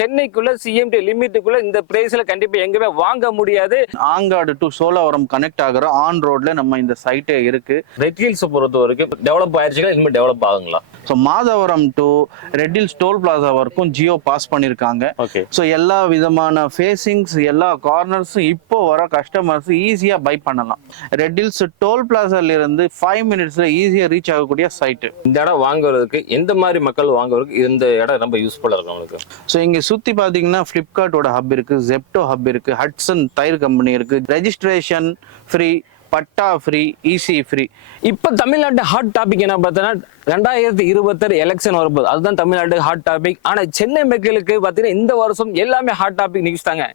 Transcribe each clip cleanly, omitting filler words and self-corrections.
சென்னைக்குள்ள CMD லிமிட்டுக்குள்ள இந்த பிரைஸ்ல கண்டிப்பா எங்கேயுமே வாங்க முடியாது. ஆங்காடு டு சோழவரம் கனெக்ட் ஆகிற ஆன் ரோட்ல நம்ம இந்த சைட்டே இருக்கு. ரெட் ஹில்ஸ் பொறுத்த வரைக்கும் டெவலப் ஆயிடுச்சுங்களா, இனிமேல் டெவலப் ஆகுங்களா? So Madhavaram to Red Hills toll plaza வரைக்கும் ஜியோ பாஸ் பண்ணியிருக்காங்க. ஓகே. ஸோ எல்லா விதமான ஃபேசிங்ஸ் எல்லா கார்னர்ஸும் இப்போ வர கஸ்டமர்ஸ் ஈஸியாக பை பண்ணலாம். ரெட் ஹில்ஸ் டோல் பிளாசால இருந்து 5 மினிட்ஸ்ல ஈஸியாக ரீச் ஆகக்கூடிய சைட்டு. இந்த இடம் வாங்குறதுக்கு எந்த மாதிரி மக்கள் வாங்குறதுக்கு இந்த இடம் ரொம்ப யூஸ்ஃபுல்லாக இருக்கும் அவங்களுக்கு? ஸோ இங்கே சுற்றி பார்த்தீங்கன்னா ஃப்ளிப்கார்ட்டோட ஹப் இருக்கு, ஜெப்டோ ஹப் இருக்கு, ஹட்சன் டயர் கம்பெனி இருக்கு. ரெஜிஸ்ட்ரேஷன் ஃப்ரீ, பட்டா ஃப்ரீ, ஈசி ஃப்ரீ. இப்போ தமிழ்நாட்டு ஹாட் டாபிக் என்ன பார்த்தோன்னா 2026 எலெக்ஷன் வரும்போது அதுதான் தமிழ்நாடு ஹாட் டாபிக். ஆனா சென்னை மக்களுக்கு பாத்தீங்கன்னா இந்த வருஷம் எல்லாமே ஹாட் டாபிக் நியூஸ் தாங்க.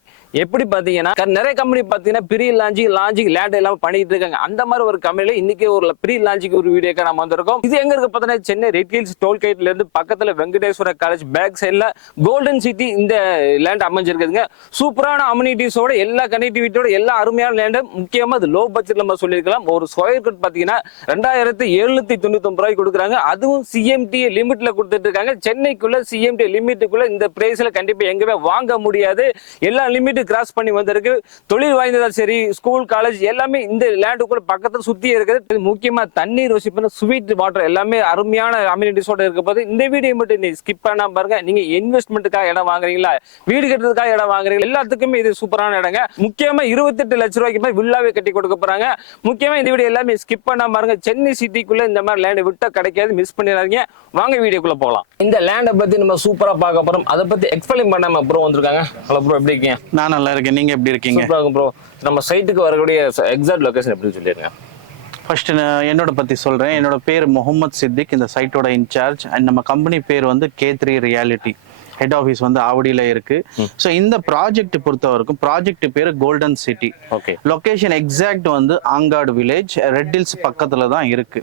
எப்படி பாத்தீங்கன்னா நிறைய கம்பெனி பாத்தீங்கன்னா ப்ரீ லான்ச்சிங் லேண்ட் எல்லாம் பண்ணிட்டு இருக்காங்க. அந்த மாதிரி ஒரு கம்பெனில இன்னைக்கு ஒரு ப்ரீ லான்ச்சிங் ஒரு வீடியோக்கு நம்ம வந்திருக்கோம். இது எங்க இருக்கு பாத்தீங்கன்னா சென்னை ரெட் ஹில்ஸ் டோல்கேட்ல இருந்து பக்கத்துல வெங்கடேஸ்வர காலேஜ் பேக் சைட்ல கோல்டன் சிட்டி இந்த லேண்ட் அமைஞ்சிருக்குதுங்க. சூப்பரான அம்யூனிட்டிஸோட எல்லா கனெக்டிவிட்டியோட எல்லா அருமையான லேண்டு. முக்கியமா அது லோ பட்ஜெட் நம்ம சொல்லியிருக்கலாம். ஒரு ஸ்கொயர் ஃபீட் பாத்தீங்கன்னா 2799 ரூபாய்க்கு கொடுக்குறாங்க. அதுவும் சிஎம்டி லிமிட்ல கொடுத்துட்டு இருக்காங்க. சென்னைக்குள்ள சிஎம்டி லிமிட்டுக்குள்ள இந்த பிரைஸ்ல கண்டிப்பா எங்கேயுமே வாங்க முடியாது. எல்லா லிமிட் கிராஸ் பண்ணி வந்திருக்கு. தொழில் வாய்ந்ததா சரி, ஸ்கூல் காலேஜ் எல்லாமே இந்த லேண்டுக்குள்ள பக்கத்துல சுத்தி இருக்குது. முக்கியமா தண்ணீர் வசிப்பு, ஸ்வீட் வாட்டர் எல்லாமே அருமையான அம்யூனிட்டிஸோட இருக்க போது இந்த வீடியோ மட்டும் நீ ஸ்கிப் பண்ணாம பாருங்க. நீங்க இன்வெஸ்ட்மெண்ட்டுக்காக இடம் வாங்குறீங்களா, வீடு கட்டுறதுக்காக இடம் வாங்குறீங்களா, எல்லாத்துக்குமே இது சூப்பரான இடங்க. முக்கியமா 28 லட்சம் ரூபாய்க்கு மேல வில்லாவே கட்டி கொடுக்க போறாங்க. முக்கியமா இந்த வீடியோ எல்லாமே ஸ்கிப் பண்ணாம பாருங்க. சென்னை சிட்டிக்குள்ள இந்த மாதிரி லேண்ட் விட்டா கிடைக்காது, மிஸ் பண்ணிடாதீங்க. வாங்க வீடியோக்குள்ள போகலாம். இந்த லேண்டை பத்தி நம்ம சூப்பரா பார்க்க போறோம். அதை பத்தி எக்ஸ்பிளைன் பண்ணாம ப்ரோ வந்திருக்காங்க. ஹலோ ப்ரோ, எப்படி இருக்கீங்க? நான் நல்லா இருக்கேன், நீங்க எப்படி இருக்கீங்க? சூப்பரா இருக்கும் ப்ரோ. நம்ம சைட்டுக்கு வரக்கூடிய எக்ஸாக்ட் லொகேஷன் எப்படி சொல்லிருங்க? ஃபர்ஸ்ட் என்னோட பத்தி சொல்றேன். என்னோட பேர் முகமது சித்திக், இந்த சைட்டோட இன்சார்ஜ். அண்ட் நம்ம கம்பெனி பேர் வந்து K3 ரியாலிட்டி. ஹெட் ஆஃபீஸ் வந்து ஆவடியில இருக்கு. ஸோ இந்த ப்ராஜெக்ட் பொறுத்த வரைக்கும் ப்ராஜெக்ட் பேர் golden city. Okay. Location exact வந்து ஆங்காடு வில்லேஜ், ரெட் ஹில்ஸ் பக்கத்துல தான் இருக்கு.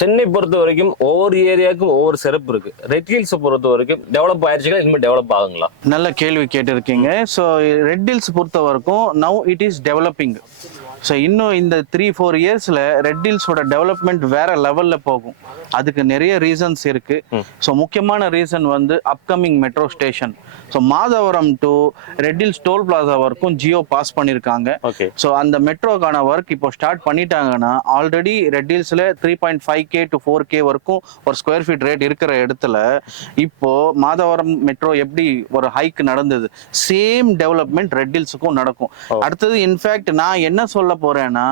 சென்னை பொறுத்த வரைக்கும் ஒவ்வொரு ஏரியாவுக்கும் ஒவ்வொரு சிறப்பு இருக்கு. ரெட் ஹில்ஸ் பொறுத்த வரைக்கும் டெவலப் ஆயிடுச்சுங்களா, இனிமேல் டெவலப் ஆகுங்களா? நல்ல கேள்வி கேட்டிருக்கீங்க. ஸோ ரெட் ஹில்ஸ் பொறுத்த வரைக்கும் now it is developing. So இன்னும் இந்த 3-4 இயர்ஸ்ல ரெட் ஹில்ஸோட டெவலப்மெண்ட் வேற லெவல்ல போகும். அதுக்கு நிறைய ரீசன்ஸ் இருக்கு. ஸோ முக்கியமான ரீசன் வந்து upcoming metro station. So Madhavaram to Red Hills toll plaza வரைக்கும் ஜியோ பாஸ் பண்ணியிருக்காங்க. ஸோ அந்த மெட்ரோக்கான ஒர்க் இப்போ ஸ்டார்ட் பண்ணிட்டாங்கன்னா ஆல்ரெடி ரெட் ஹில்ஸ்ல 3.5K to 4K வரைக்கும் ஒரு ஸ்கொயர் ஃபீட் ரேட் இருக்கிற இடத்துல இப்போ மாதவரம் மெட்ரோ எப்படி ஒரு ஹைக் நடந்தது, சேம் டெவலப்மெண்ட் ரெட் ஹில்ஸுக்கும் நடக்கும். அடுத்தது இன்ஃபேக்ட் நான் என்ன சொல்ல போறேன்னா,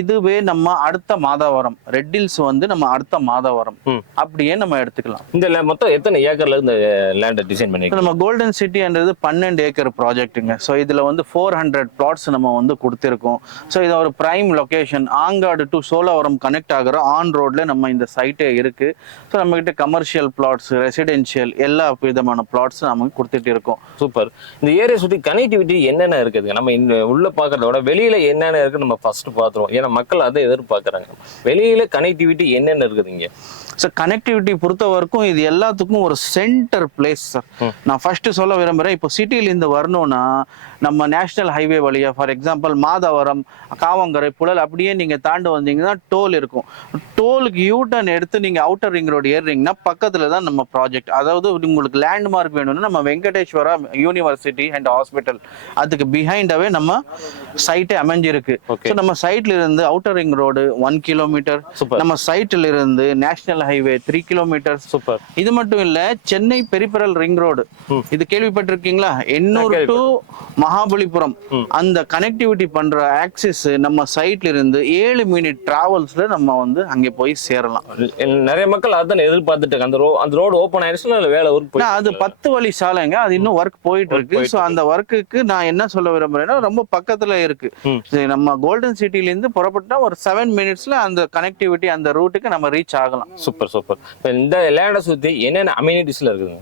இதுவே நம்ம அடுத்த மாதவரம், ரெட் ஹில்ஸ் வந்து நம்ம அடுத்த மாதவரம் அப்படியே நம்ம எடுத்துக்கலாம். இந்த மொத்தம் எத்தனை ஏக்கர்ல இந்த லேண்ட் டிசைன் பண்ணி நம்ம கோல்டன் சிட்டின்றது 12 ஏக்கர் ப்ராஜெக்ட்டுங்க. ஸோ இதுல வந்து 400 பிளாட்ஸ் நம்ம வந்து கொடுத்திருக்கோம். ஸோ இது ஒரு prime location. Angadu to Cholavaram connect ஆகிற ஆன் ரோட்ல நம்ம இந்த சைட்டே இருக்கு. ஸோ நம்ம கிட்ட கமர்ஷியல் பிளாட்ஸ், ரெசிடென்ஷியல் எல்லா விதமான பிளாட்ஸ் நமக்கு கொடுத்துட்டு இருக்கோம். சூப்பர். இந்த ஏரியா சுற்றி கனெக்டிவிட்டி என்னென்ன இருக்குதுங்க? நம்ம இந்த உள்ள பார்க்கறத விட வெளியில என்னென்ன இருக்கு நம்ம ஃபர்ஸ்ட் பார்த்துருவோம். ஏன்னா மக்கள் அதை எதிர்பார்க்கறாங்க. வெளியில கனெக்டிவிட்டி என்னென்ன இருக்குதுங்க? ஸோ கனெக்டிவிட்டி பொறுத்த வரைக்கும் இது எல்லாத்துக்கும் ஒரு சென்டர் பிளேஸ் சார். நான் ஃபர்ஸ்ட் சொல்ல விரும்புகிறேன், இப்போ சிட்டியிலேருந்து வரணும்னா நம்ம நேஷனல் ஹைவே வழியா, ஃபார் எக்ஸாம்பிள் மாதவரம், காவங்கரை, புழல் அப்படியே நீங்கள் தாண்டு வந்தீங்கன்னா டோல் இருக்கும். டோலுக்கு யூட்டர்ன் எடுத்து நீங்கள் அவுட்டர் ரிங் ரோடு ஏறுறீங்கன்னா பக்கத்தில் தான் நம்ம ப்ராஜெக்ட். அதாவது உங்களுக்கு லேண்ட்மார்க் வேணும்னா நம்ம வெங்கடேஸ்வரா யூனிவர்சிட்டி அண்ட் ஹாஸ்பிட்டல் அதுக்கு பிஹைண்டாவே நம்ம சைட்டே அமைஞ்சிருக்கு. ஸோ நம்ம சைட்ல இருந்து அவுட்டர் ரிங் ரோடு 1 கிலோமீட்டர், நம்ம சைட்ல இருந்து நேஷனல் ஹைவே 3 கிலோமீட்டர். சூப்பர். இது மட்டும் இல்ல, சென்னை பெரிபரல் ரிங் ரோடு இது கேள்விப்பட்டிருக்கீங்களா? எண்ணூர் டு மகாபலிபுரம் அந்த கனெக்டிவிட்டி பண்ற ஆக்சிஸ் நம்ம சைட்ல இருந்து 7 மினிட் டிராவல்ஸ்ல நம்ம வந்து அங்கே போய் சேரலாம். நிறைய மக்கள் அதான் எதிர்பார்த்துட்டு அந்த ரோடு ஓபன் ஆயிடுச்சுன்னா வேலை ஒர்க் அது 10 வழி சாலைங்க. அது இன்னும் ஒர்க் போயிட்டு இருக்கு. ஸோ அந்த ஒர்க்குக்கு நான் என்ன சொல்ல விரும்புறேன்னா ரொம்ப பக்கத்துல இருக்கு. நம்ம கோல்டன் சிட்டில இருந்து புறப்பட்டா ஒரு 7 மினிட்ஸ்ல அந்த கனெக்டிவிட்டி அந்த ரூட்டுக்கு நம்ம ரீச் ஆகலாம். Super super. இந்த லேண்டை சுத்தி என்னென்ன அம்யூனிட்டிஸ்ல இருக்குங்க?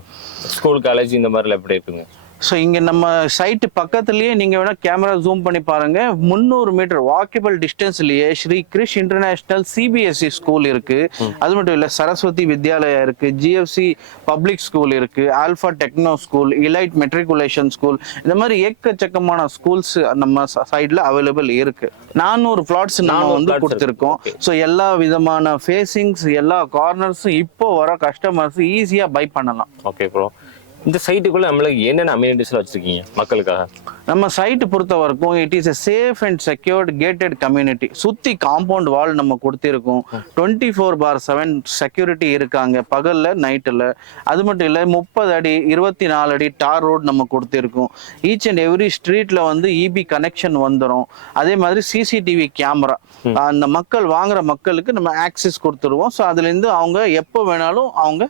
ஸ்கூல், காலேஜ் இந்த மாதிரிலாம் எப்படி இருக்குங்க? ஸோ இங்கே நம்ம சைட்டு பக்கத்துலேயே நீங்கள் வேணால் கேமரா ஜூம் பண்ணி பாருங்கள். 300 மீட்டர் வாக்கபிள் டிஸ்டன்ஸ்லேயே Shri Krish international CBSE school இருக்குது. அது மட்டும் இல்லை, சரஸ்வதி வித்யாலயா இருக்குது, GFC பப்ளிக் ஸ்கூல் இருக்குது, Alpha Techno school, Elite matriculation school, இந்த மாதிரி ஏக்கச்சக்கமான ஸ்கூல்ஸ் நம்ம சைடில் அவைலபிள் இருக்குது. 400 பிளாட்ஸ் நம்ம வந்து கொடுத்துருக்கோம். ஸோ எல்லா விதமான ஃபேசிங்ஸ் எல்லா கார்னர்ஸும் இப்போ வர கஸ்டமர்ஸ் ஈஸியாக பை பண்ணலாம். Okay bro. இந்த சைட்டுக்குள்ள நம்மளுக்கு என்னென்ன அம்யூனிட்டிஸ்ல வச்சிருக்கீங்க மக்களுக்காக? நம்ம சைட்டு பொறுத்த வரைக்கும் it is a safe and secured gated community. சுத்தி காம்பவுண்ட் வால் நம்ம கொடுத்திருக்கோம். 24/7 செக்யூரிட்டி இருக்காங்க, பகல்ல நைட்டில். அது மட்டும் இல்லை 30 அடி 24 அடி டார் ரோட் நம்ம கொடுத்திருக்கோம். ஈச் அண்ட் எவ்ரி ஸ்ட்ரீட்ல வந்து இபி கனெக்ஷன் வந்துடும். அதே மாதிரி சிசிடிவி கேமரா, அந்த மக்கள் வாங்குற மக்களுக்கு நம்ம ஆக்சஸ் கொடுத்துருவோம். ஸோ அதுலேருந்து அவங்க எப்போ வேணாலும் அவங்க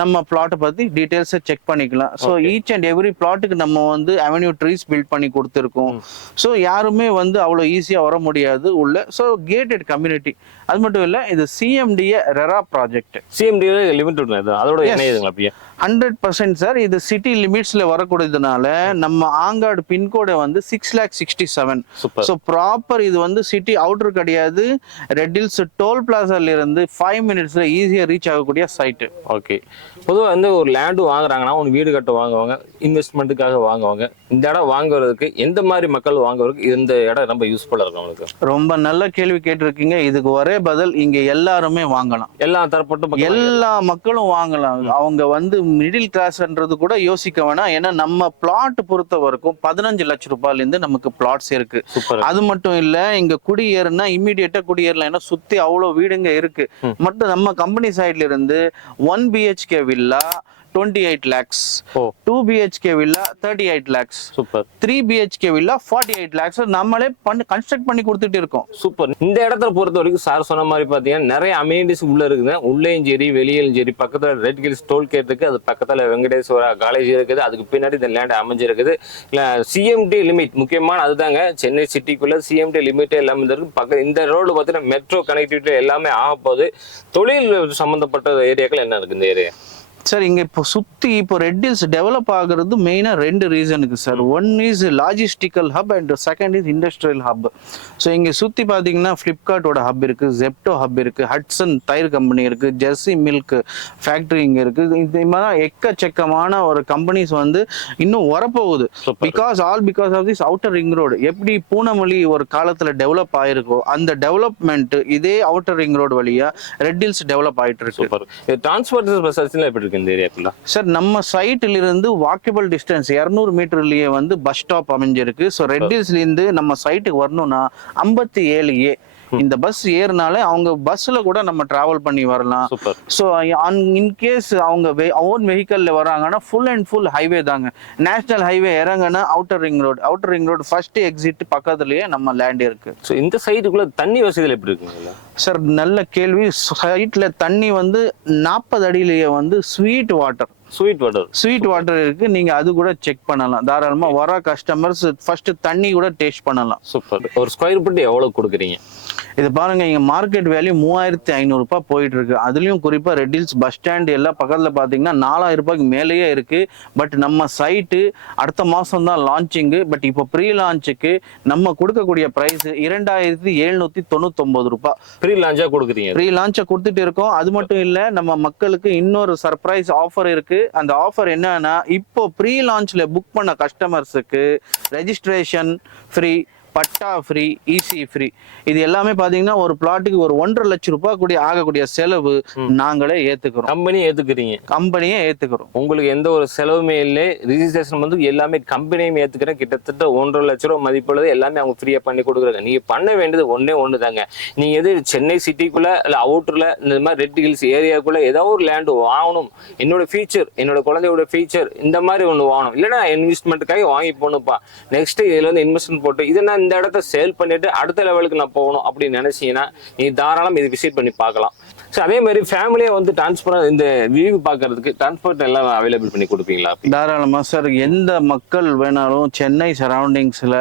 நம்ம பிளாட்டை பற்றி டீட்டெயில்ஸை செக் பண்ணிக்கலாம். ஸோ ஈச் அண்ட் எவ்ரி பிளாட்டுக்கு நம்ம வந்து அவென்யூ ட்ரீஸ் பில்ட் பண்ணி கொடுத்துருக்கோம். ஸோ யாருமே வந்து அவ்வளோ ஈஸியாக வர முடியாது உள்ள. So gated community. அது மட்டும் இல்லை, இது CMDA RERA project. CMDA limited அதோட என்ன இதுங்களா? அப்படியே 100% சார். இது சிட்டி லிமிட்ஸ்ல வரக்கூடியதுனால நம்ம ஆங்காடு பின்கோடை வந்து 6,67,000. ஸோ ப்ராப்பர் இது வந்து சிட்டி அவுட்டர் கிடையாது. ரெட் ஹில்ஸ் டோல் பிளாசால இருந்து 5 மினிட்ஸ்ல ஈஸியாக ரீச் ஆகக்கூடிய சைட்டு. ஓகே. பொதுவாக வந்து ஒரு லேண்டு வாங்குறாங்கன்னா ஒரு வீடு கட்ட வாங்குவாங்க, இன்வெஸ்ட்மெண்ட்டுக்காக வாங்குவாங்க. இந்த இடம் வாங்குறதுக்கு எந்த மாதிரி மக்கள் வாங்குறதுக்கு இந்த இடம் ரொம்ப யூஸ்ஃபுல்லாக இருக்கும் அவங்களுக்கு? ரொம்ப நல்ல கேள்வி கேட்டிருக்கீங்க. இதுக்கு ஒரே பதில், இங்க எல்லாருமே வாங்கலாம். எல்லா தரப்பட்ட எல்லா மக்களும் வாங்கலாம். அவங்க வந்து மிடில் கிளாஸ்ன்றது கூட யோசிக்க வேணாம். ஏன்னா நம்ம பிளாட் பொறுத்த வரைக்கும் 15 லட்சம் ரூபாயில இருந்து நமக்கு பிளாட்ஸ் இருக்கு. அது மட்டும் இல்ல, இங்க குடியேறுனா இம்மிடியேட்டா குடியேறலாம். ஏன்னா சுத்தி அவ்வளவு வீடுங்க இருக்கு. மட்டும் நம்ம கம்பெனி சைட்ல இருந்து 1 BHK villa 28 lakhs, 2 BHK villa 38 lakhs, super, 3 BHK villa 48 lakhs நம்மளே கன்ஸ்ட்ரக்ட் பண்ணி கொடுத்துட்டு இருக்கோம். சூப்பர். இந்த இடத்துல பொறுத்த வரைக்கும் சார் சொன்ன மாதிரி பாத்தீங்கன்னா நிறைய அம்யூனிட்டிஸ் உள்ள இருக்குது. உள்ளேயும் சரி வெளியிலும் சரி. பக்கத்துல ரெட் ஹில்ஸ் டோல்கேட் இருக்கு, அது பக்கத்துல வெங்கடேஸ்வரா காலேஜ் இருக்குது, அதுக்கு பின்னாடி இந்த லேண்ட் அமைஞ்சிருக்குது. இல்ல சிஎம்டி லிமிட் முக்கியமான அதுதாங்க. சென்னை சிட்டிக்குள்ள சிஎம்டி லிமிட்டே எல்லாமே இருக்கு. இந்த ரோடு பாத்தீங்கன்னா மெட்ரோ கனெக்டிவிட்டி எல்லாமே ஆக போகுது. தொழில் சம்பந்தப்பட்ட ஏரியாக்கள் என்ன இருக்கு இந்த ஏரியா? சார், இங்க இப்போ சுத்தி இப்போ ரெட் ஹில்ஸ் டெவலப் ஆகுறது மெயினா 2 ரீசனுக்கு sir. One is logistical hub and second is industrial hub. So இங்க சுத்தி பாத்தீங்கன்னா பிளிப்கார்ட்டோட ஹப் இருக்கு, ஜெப்டோ ஹப் இருக்கு, ஹட்சன் டயர் கம்பெனி இருக்கு, ஜெர்சி மில்க் ஃபேக்டரி இங்க இருக்கு. இந்த மாதிரி எக்கச்சக்கமான ஒரு கம்பெனிஸ் வந்து இன்னும் வரப்போகுது. Because of this outer ring road. எப்படி பூனமல்லி ஒரு காலத்துல டெவலப் ஆயிருக்கோ அந்த டெவலப்மெண்ட் இதே அவுட்டர் ரிங் ரோடு வழியா ரெட் ஹில்ஸ் டெவலப் ஆயிட்டு இருக்கு. டிரான்ஸ்போர்ட் எப்படி இருக்கு இந்த ஏரியாக்குள்ள? சார், நம்ம சைட்ல இருந்து வாக்கபிள் டிஸ்டன்ஸ் 200 மீட்டர்லயே வந்து பஸ் ஸ்டாப் அமைஞ்சிருக்கு. ஸோ ரெட் ஹில்ஸ்ல இருந்து நம்ம சைட்டுக்கு வரணும்னா 57A இந்த பஸ் ஏறினாலே அவங்க பஸ்ல கூட நம்ம டிராவல் பண்ணி வரலாம். ஸோ இன்கேஸ் அவங்க ஓன் வெஹிக்கல்ல வராங்கன்னா ஃபுல் அண்ட் ஃபுல் ஹைவே தாங்க. நேஷனல் ஹைவே இறங்கன்னா outer ring road first exit பக்கத்துலயே நம்ம லேண்ட் இருக்கு. ஸோ இந்த சைட்டுக்குள்ள தண்ணி வசதிகள் எப்படி இருக்குங்க சார்? நல்ல கேள்வி. சைட்ல தண்ணி வந்து 40 அடியிலேயே வந்து ஸ்வீட் வாட்டர் இருக்கு. நீங்க அது கூட செக் பண்ணலாம். தாராளமா வர கஸ்டமர்ஸ் ஃபர்ஸ்ட் தண்ணி கூட டேஸ்ட் பண்ணலாம். சூப்பர். ஒரு ஸ்கொயர் ஃபீட் எவ்வளவு கொடுக்குறீங்க? இது பாருங்க, இங்க மார்க்கெட் வேல்யூ 3500 ரூபாய் போயிட்டு இருக்கு. அதுலயும் குறிப்பா ரெட் ஹில்ஸ் பஸ் ஸ்டாண்ட் எல்லாம் பக்கத்துல பாத்தீங்கன்னா 4000 ரூபாய்க்கு மேலேயே இருக்கு. பட் நம்ம சைட்டு அடுத்த மாசம் தான் லான்ச்சிங். பட் இப்போ ப்ரீ லான்ச்சுக்கு நம்ம கொடுக்கக்கூடிய பிரைஸ் 2799 ரூபாய். ப்ரீ லான்ச்சா கொடுக்குறீங்க? ப்ரீ லான்ச்சை கொடுத்துட்டு இருக்கோம். அது மட்டும் இல்ல, நம்ம மக்களுக்கு இன்னொரு சர்ப்ரைஸ் ஆஃபர் இருக்கு. அந்த ஆஃபர் என்னன்னா, இப்போ ப்ரீ லான்ச்ல புக் பண்ண கஸ்டமர்ஸுக்கு ரெஜிஸ்ட்ரேஷன் ஃப்ரீ, பட்டா ஃப்ரீ, இசி ஃப்ரீ. இது எல்லாமே பாத்தீங்கன்னா ஒரு பிளாட்டுக்கு ஒரு 1.5 லட்சம் ரூபாய் கூடிய ஆகக்கூடிய செலவு நாங்களே ஏத்துக்கிறோம். கம்பெனியே ஏத்துக்கிறோம். உங்களுக்கு எந்த ஒரு செலவுமே இல்லை. ரிஜிஸ்ட்ரேஷன் வந்து எல்லாமே கம்பெனியும் ஏத்துக்கிறேன். கிட்டத்தட்ட 1.5 லட்சம் ரூபாய் மதிப்புள்ளது எல்லாமே அவங்க ஃப்ரீயா பண்ணி கொடுக்குறாங்க. நீங்க பண்ண வேண்டியது ஒண்ணு தாங்க. நீங்க எது சென்னை சிட்டிக்குள்ள இல்ல அவுட்டர்ல இந்த மாதிரி ரெட் ஹில்ஸ் ஏரியாக்குள்ள ஏதாவது ஒரு லேண்ட் வாங்கணும், என்னோட ஃபியூச்சர், என்னோட குழந்தையோட ஃபியூச்சர், இந்த மாதிரி ஒண்ணு வாங்கணும், இல்லைன்னா இன்வெஸ்ட்மெண்ட்டுக்காக வாங்கி போகணும்ப்பா, நெக்ஸ்ட் இதுல வந்து இன்வெஸ்ட்மெண்ட் போட்டு இதை நான் இந்த இடத்த சேல் பண்ணிட்டு அடுத்த லெவலுக்கு நான் போகணும் அப்படின்னு நினைச்சீங்கன்னா நீ தாராளம் இது விசிட் பண்ணி பார்க்கலாம். ஸோ அதே மாதிரி ஃபேமிலியை வந்து டிரான்ஸ்போர்ட் இந்த வியூ பார்க்கறதுக்கு டிரான்ஸ்போர்ட் எல்லாம் அவைலபிள் பண்ணி கொடுப்பீங்களா? தாராளமா சார். எந்த மக்கள் வேணாலும் சென்னை சரௌண்டிங்ஸ்ல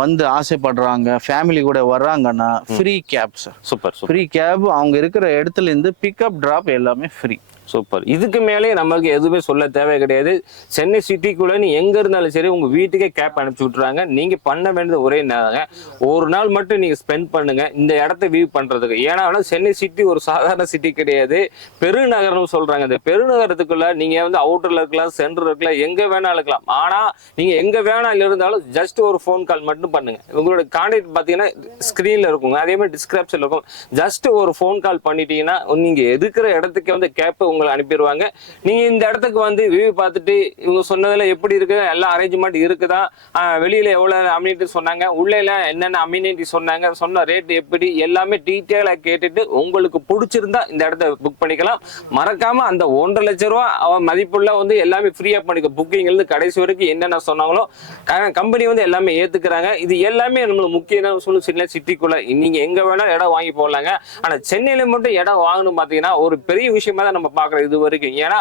வந்து ஆசைப்படுறாங்க, ஃபேமிலி கூட வர்றாங்கன்னா free cab sir. Super. Free cab. அவங்க இருக்கிற இடத்துல இருந்து பிக்அப் டிராப் எல்லாமே ஃப்ரீ. சூப்பர். இதுக்கு மேலே நமக்கு எதுவுமே சொல்ல தேவை கிடையாது. சென்னை சிட்டிக்குள்ள நீ எங்க இருந்தாலும் சரி உங்க வீட்டுக்கே கேப் அனுப்பிச்சு விட்டுறாங்க. நீங்க பண்ண வேண்டியது ஒரே நேரம், ஒரு நாள் மட்டும் நீங்க ஸ்பெண்ட் பண்ணுங்க இந்த இடத்த வியூ பண்றதுக்கு. ஏன்னா சென்னை சிட்டி ஒரு சாதாரண சிட்டி கிடையாது, பெருநகரம் சொல்றாங்க. இந்த பெருநகரத்துக்குள்ள நீங்க வந்து அவுட்டர்ல இருக்கலாம், சென்டர் இருக்கலாம், எங்க வேணாலும் இருக்கலாம். ஆனா நீங்க எங்க வேணாலும் இருந்தாலும் ஜஸ்ட் ஒரு ஃபோன் கால் மட்டும் பண்ணுங்க. உங்களோட கான்டாக்ட் பாத்தீங்கன்னா ஸ்கிரீன்ல இருக்குங்க, அதே மாதிரி டிஸ்கிரிப்ஷன்ல இருக்கும். ஜஸ்ட் ஒரு ஃபோன் கால் பண்ணிட்டீங்கன்னா நீங்க எதுக்குற இடத்துக்கு வந்து கேப் உங்களை அனுப்பிடுவாங்க. நீங்க இந்த இடத்துக்கு வந்து வியூ பார்த்துட்டு இவங்க சொன்னதுல எப்படி இருக்கு, எல்லா அரேஞ்ச்மெண்ட் இருக்குதா, வெளியில எவ்வளவு அம்யூனிட்டி சொன்னாங்க, உள்ள என்னென்ன அம்யூனிட்டி சொன்னாங்க, சொன்ன ரேட் எப்படி, எல்லாமே டீட்டெயிலா கேட்டுட்டு உங்களுக்கு பிடிச்சிருந்தா இந்த இடத்த புக் பண்ணிக்கலாம். மறக்காம அந்த 1.5 லட்சம் ரூபாய் மதிப்புள்ள வந்து எல்லாமே ஃப்ரீயா பண்ணிக்க. புக்கிங் இருந்து கடைசி வரைக்கும் என்னென்ன சொன்னாங்களோ கம்பெனி வந்து எல்லாமே ஏத்துக்கிறாங்க. இது எல்லாமே நம்மளுக்கு முக்கியம் சொல்லு. சிட்டிக்குள்ள நீங்க எங்க வேணா இடம் வாங்கி போடலாங்க. ஆனா சென்னையில மட்டும் இடம் வாங்கணும் பாத்தீங்கன்னா ஒரு பெரிய விஷயமா தான் நம்ம பாக்குறோம் இது வரைக்கும். ஏன்னா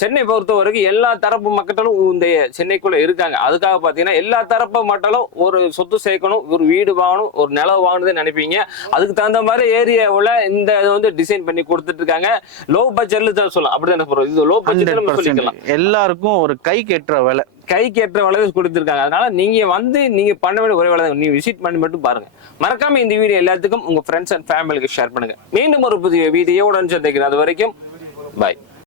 சென்னை பொறுத்த வரைக்கும் எல்லா தரப்பு மக்களும் இந்த சென்னைக்குள்ள இருக்காங்க. அதுக்காக பாத்தீங்கன்னா எல்லா தரப்பு மக்களும் ஒரு சொத்து சேர்க்கணும், ஒரு வீடு வாங்கணும், ஒரு நிலம் வாங்கணும்னு நினைப்பீங்க. அதுக்கு தகுந்த மாதிரி ஏரியாவுல இந்த வந்து டிசைன் பண்ணி கொடுத்துட்டு இருக்காங்க. லோ பட்ஜெட்ல தான் சொல்லலாம். அப்படிதான் சொல்றோம். இது லோ பட்ஜெட்ல நம்ம சொல்லிக்கலாம். எல்லாருக்கும் ஒரு கைக்கு ஏற்ற வேலை கொடுத்துருக்காங்க. அதனால நீங்க வந்து நீங்க பண்ண வேண்டிய ஒரே வேலை, நீங்க விசிட் பண்ணி மட்டும் பாருங்க. மறக்காம இந்த வீடியோ எல்லாத்துக்கும் உங்க ஃப்ரெண்ட்ஸ் அண்ட் ஃபேமிலிக்கு ஷேர் பண்ணுங்க. மீண்டும் ஒரு புதிய வீடியோவுடன் சந்திக்கிறேன். அது வரைக்கும் பாய்.